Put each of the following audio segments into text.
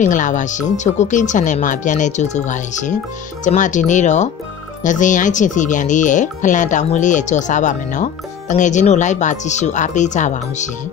မင်္ဂလာပါရှင်ချိုကိုကင်း channel မှာပြန်လည်ကြိုဆိုပါရရှင်ကျမဒီနေ့တော့ငစင်ရိုင်းချင်းစီပြန်လေးရဲ့ဖလန်တောင်မွေးလေးရဲ့ကြော်စားပါမယ်နော်တငယ်ချင်းတို့လိုက်ပါကြည့်ရှုအားပေးကြပါအောင်ရှင်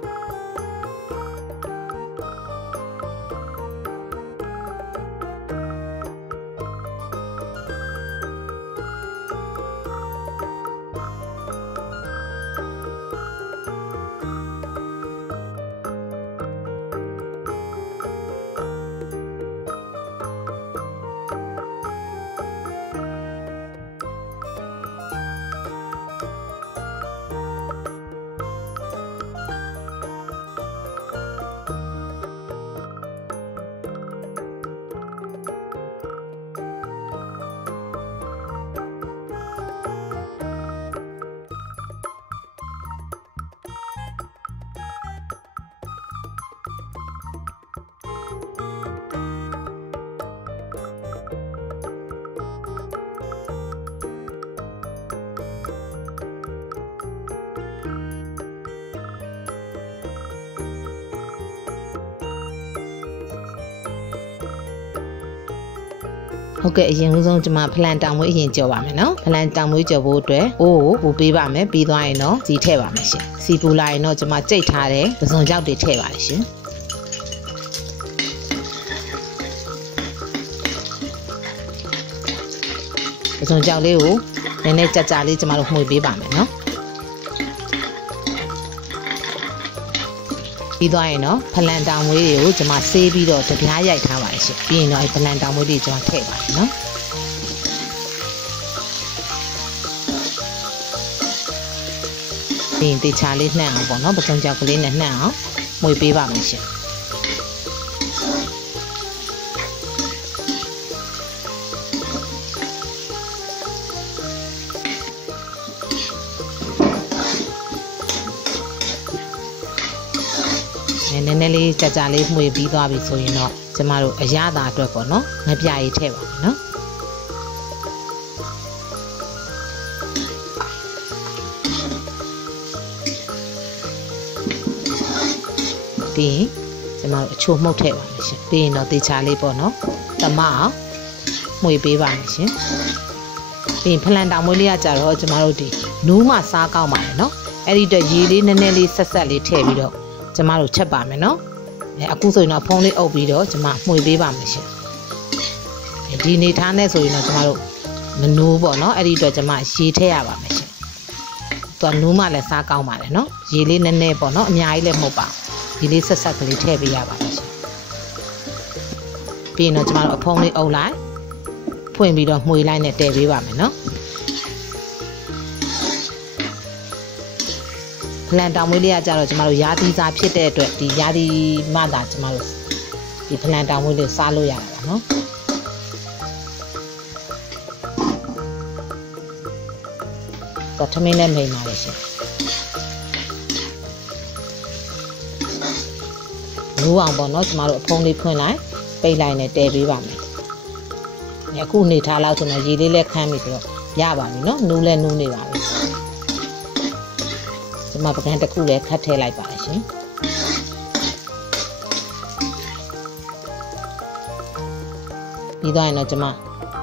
ဟုတ်ကဲ့အရင်ဆုံးကျွန်မဖလန်တောင်မွေးအရင်ကြော်ပါမယ်နော်ဖလန်တောင်မွေးကြော်ဖို့အတွက်အိုးကိုပို့ပေးပါမယ်ပြီးသွားရင်တော့စီထည့်ပါမယ်ရှင်စီပူလာရင်တော့ကျွန်မကြိတ်ထားတဲ့ပစုံကြောက်တွေထည့်ပါလိမ့်ရှင်ပစုံကြောက်လေးကိုနည်းနည်းကြကြလေးကျွန်မတို့မှွေပေးပါမယ်နော်ပြီးသွားရင်တော့ဖလန်တောင်မွေးတွေကိုကျွန်မဆေးပြီးတော့တပြားရိုက်ထားပါလိမ့်ရှင်ပြီးရင်တော့ဖလန်တောင်မွေးတွေကျွန်မထည့်ပါမယ်နော်ပြီးရင်တေချာလေးနှံ့အောင်ပေါ့နော်ပစုံကြောက်ကလေးနဲ့နှံ့အောင်မှွေပေးပါမယ်ရှင်နည်းနည်းလေးကြကြလေးမှွေပြီးသွားပြီဆိုရင်တော့ကျမတို့အရသာအတွက်ပေါ့နော်ငပြားရေးထည့်ပါမယ်နော်ပြီးရင်ကျမတို့အချို့မှုတ်ထည့်ပါမယ်ရှင်ပြီးရင်တော့တေချာလေးပေါ့နော်သမအောင်မှွေပေးပါမယ်ရှင်ပြီးရင်ဖလန်တောင်မွေးလေးကကြတော့ကျမတို့ဒီနူးမှစားကောင်းပါတယ်နော်အဲ့ဒီတော့ရေလေးနည်းနည်းလေးဆက်ဆက်လေးထည့်ပြီးတော့ကျမတို့ချက်ပါမယ်နော်အခုဆိုရင်တော့ဖုံးလေးအုပ်ပြီးတော့ကျမမှွေပေးပါမယ်ရှင်ဒီနေထားနဲ့ဆိုရင်တော့ကျမတို့မနိုးပေါ့နော်အဲ့ဒီတော့ကျမရေထည့်ရပါမယ်ရှင်သူကနိုးမှလည်းစားကောင်းပါတယ်နော်ရေလေးနည်းနည်းပေါ့နော်အများကြီးလည်းမဟုတ်ပါဘူးဒီလေးဆက်ဆက်ကလေးထည့်ပေးရပါမယ်ရှင်ပြီးရင်တော့ကျမတို့အဖုံးလေးအုပ်လိုက်ဖွင့်ပြီးတော့မှွေလိုက်နဲ့တည်ပေးပါမယ်နော်ဖလန်တောင်မွေးလေးကကြတော့ကျမတို့ရာသီစားဖြစ်တဲ့အတွက်ဒီရာသီမှသာကျမတို့ဒီဖလန်တောင်မွေးလေးစားလို့ရတာပါနော်တော့ထမင်းနဲ့မိန်ပါလေရှင်နူးအောင်ပေါ့နော်ကျမတို့အဖုံးလေးဖွင့်လိုက်ပိတ်လိုက်နဲ့တည်ပေးပါမယ်အခုနေထားလောက်ဆိုတော့ရေလေးလည်းခမ်းပြီဆိုတော့ရပါပြီနော်နူးလည်းနူးနေပါပြီကျမပကံတစ်ခုလည်းခတ်ထည့်လိုက်ပါရှင်ပြီးတော့ရင်တော့ကျမ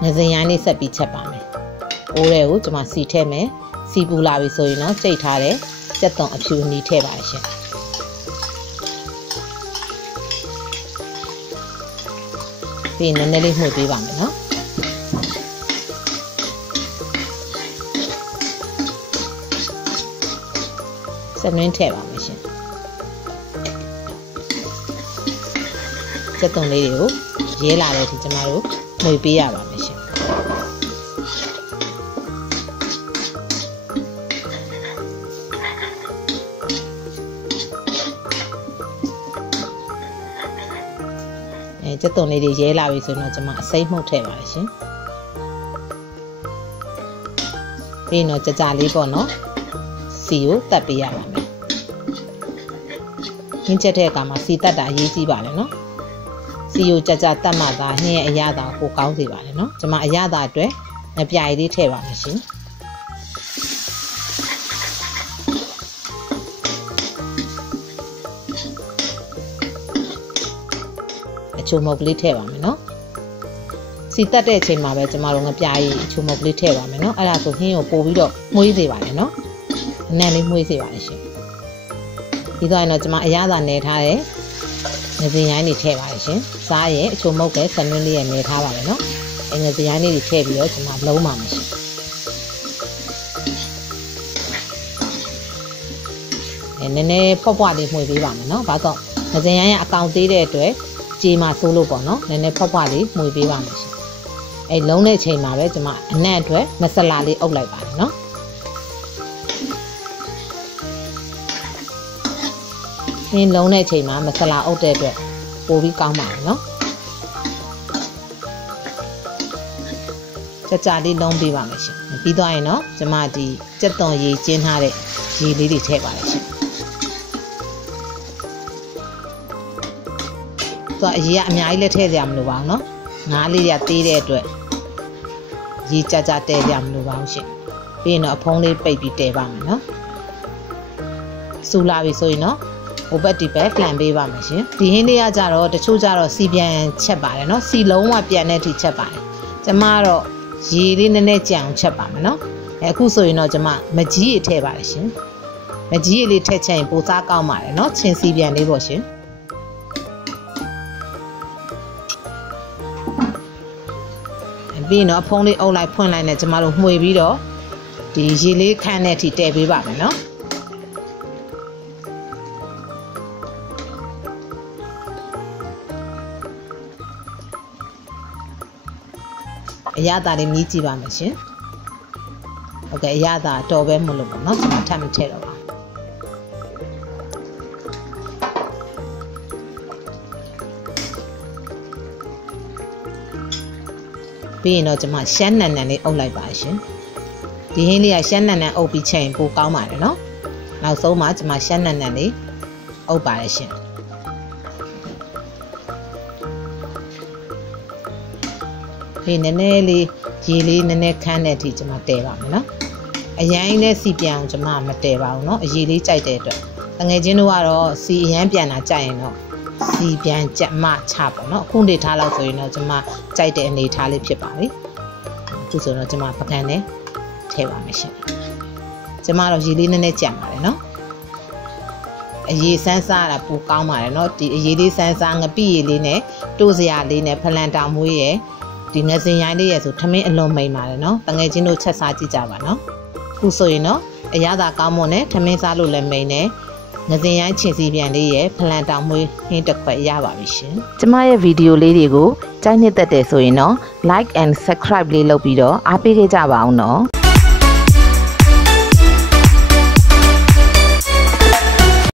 ငစင်ရိုင်းလေးဆက်ပြီးချက်ပါမယ်အိုးတွေကိုကျမစီထည့်မယ်စီပူလာပြီဆိုရင်တော့ကြိတ်ထားတဲ့ကြက်သွန်အဖြူနီးထည့်ပါရှင်ပြီးနည်းနည်းလေးမှွေပေးပါမယ်နော်ဆက်နှင်းထည့်ပါမယ်ရှင်စက်သွန်လေးတွေကိုရဲလာတဲ့ဒီကျမတို့မှွေပေးရပါမယ်ရှင်စက်သွန်လေးတွေရဲလာပြီဆိုတော့ကျမအစိမ့်မှုတ်ထည့်ပါရှင်ပြီးတော့ကြကြလေးပေါ့နော်စီကိုတက်ပေးရပါမယ်။ဟင်းချက်တဲ့အခါမှာစီတက်တာအရေးကြီးပါလေနော်။စီကိုကြကြတက်မှသာဟင်းရဲ့အရသာကိုကောင်းစေပါလေနော်။ကျွန်မအရသာအတွက်ငပြာရည်လေးထည့်ပါမယ်ရှင်။ ချိုမုတ်ကလေးထည့်ပါမယ်နော်စီတက်တဲ့အချိန်မှာပဲကျမတို့ငပြားကြီးချိုမုတ်ကလေးထည့်ပါမယ်နော်အဲ့ဒါဆိုဟင်းကိုပို့ပြီးတော့မွေးစေပါတယ်နော်အနံ့လေးမွေးစေပါတယ်ရှင်ပြီးတော့ကျမအရသာနယ်ထားတဲ့ငစင်ရိုင်းတွေထည့်ပါတယ်ရှင်စားရဲ့အချိုမုတ်ကဆန်နွင်းလေးရနယ်ထားပါမယ်နော်ငစင်ရိုင်းလေးတွေထည့်ပြီးတော့ကျမလုံးပါမယ်ရှင်နည်းနည်းဖွက်ဖွက်လေးမှွေပေးပါမယ်နော်ဘာတော့ငစင်ရိုင်းကအကောင်သေးတဲ့အတွက်ကြေးမှဆိုးလို့ပေါ့နော်နည်းနည်းဖွက်ဖွက်လေးမှွေပေးပါမယ်ရှင်အဲ့လုံးတဲ့အချိန်မှာပဲကျမအနံ့အတွက်မဆလာလေးအုပ်လိုက်ပါတယ်နော်ဟင်းလုံးတဲ့အချိန်မှာမဆလာအုပ်တဲ့အတွက်ပိုပြီးကောင်းပါတယ်နော်ကြာလေးလုံးပေးပါမယ်ရှင်ပြီးသွားရင်တော့ကျမဒီကြက်သွန်ရေကျင်းထားတဲ့ရေလေးတွေထည့်ပါတယ်ရှင်သူကအရေကအများကြီးလည်းထည့်ကြမလို့ပါဘူးเนาะငါးလေးရသေးတဲ့အတွက်ရေကြကြတဲကြမလို့ပါဘူးရှင်ပြီးရင်တော့အဖုံးလေးပိတ်ပြီးတဲပါမယ်เนาะစူလာပြီဆိုရင်တော့ဟိုဘက်ဒီဘက်planပေးပါမယ်ရှင်ဒီဟင်းလေးကကြတော့တချို့ကြတော့စီပြန်ချက်ပါတယ်เนาะစီလုံးဝပြန်တဲ့အထိချက်ပါတယ်ကျမကတော့ရေလေးနည်းနည်းကြံအောင်ချက်ပါမယ်เนาะအခုဆိုရင်တော့ကျမမကြီးရထည့်ပါတယ်ရှင်မကြီးရလေးထည့်ချက်ရင်ပိုစားကောင်းပါတယ်เนาะချင်းစီပြန်လေးပေါ့ရှင်ပြီးတော့အဖုံးလေးအုပ်လိုက်ဖွင့်လိုက်နဲ့ကျမတို့မှွေပြီးတော့ဒီရေလေးခန်းတဲ့အထိတည်ပေးပါမယ်เนาะအရသာလေးမြည်ကြည့်ပါမယ်ရှင်ဟုတ်ကဲ့အရသာတော်ပဲမလို့ပေါ့เนาะကျွန်တော်ထပ်မထည့်တော့ပါပြီးရင်တော့ကျွန်မရှမ်းနန်နန်လေးအုပ်လိုက်ပါရှင်ဒီဟင်းလေးကရှမ်းနန်နန်အုပ်ပြီးချိန်ပိုကောင်းပါတယ်เนาะနောက်ဆုံးမှာကျွန်မရှမ်းနန်နန်လေးအုပ်ပါတယ်ရှင်ဒီနည်းနည်းလေးရေလေးနည်းနည်းခန်းတဲ့အထိကျွန်မတည်ပါမယ်เนาะအရင်နဲ့စီပြန်အောင်ကျွန်မမတည်ပါဘူးเนาะအရေလေးကြိုက်တဲ့အတွက်တငယ်ချင်းတို့ကတော့စီအရန်ပြန်တာကြိုက်ရင်တော့စီပြန်ကြက်မချပေါ့เนาะအခုနေထားလောက်ဆိုရင်တော့ကျွန်မကြိုက်တဲ့အနေထားလေးဖြစ်ပါပြီအခုဆိုတော့ကျွန်မပကံနဲ့ထည့်ပါမယ်ရှင်ကျွန်မတော့ရေလေးနည်းနည်းကြံပါတယ်เนาะအရေစမ်းစားတာပိုကောင်းပါတယ်เนาะဒီအရေလေးစမ်းစားငပိရေလေးနဲ့တိုးစရာလေးနဲ့ဖလန်တောင်မွေးရယ်ဒီငစင်ရိုင်းလေးရယ်ဆိုထမင်းအလွန်မိန်ပါတယ်เนาะတငယ်ချင်းတို့ချက်စားကြည့်ကြပါเนาะအခုဆိုရင်တော့အရသာကောင်းမွန်နဲ့ထမင်းစားလို့လည်းမိန်နဲ့ငစင်ရိုင်းချင်စီပြန်လေးရယ်ဖလန်တောင်မွေးဟင်းတစ်ခွက်ရပါပြီရှင်ကျမရဲ့ဗီဒီယိုလေးတွေကိုကြိုက်နှစ်သက်တယ်ဆိုရင်တော့ like and subscribe လေးလုပ်ပြီးတော့အားပေးခဲ့ကြပါအောင်နော်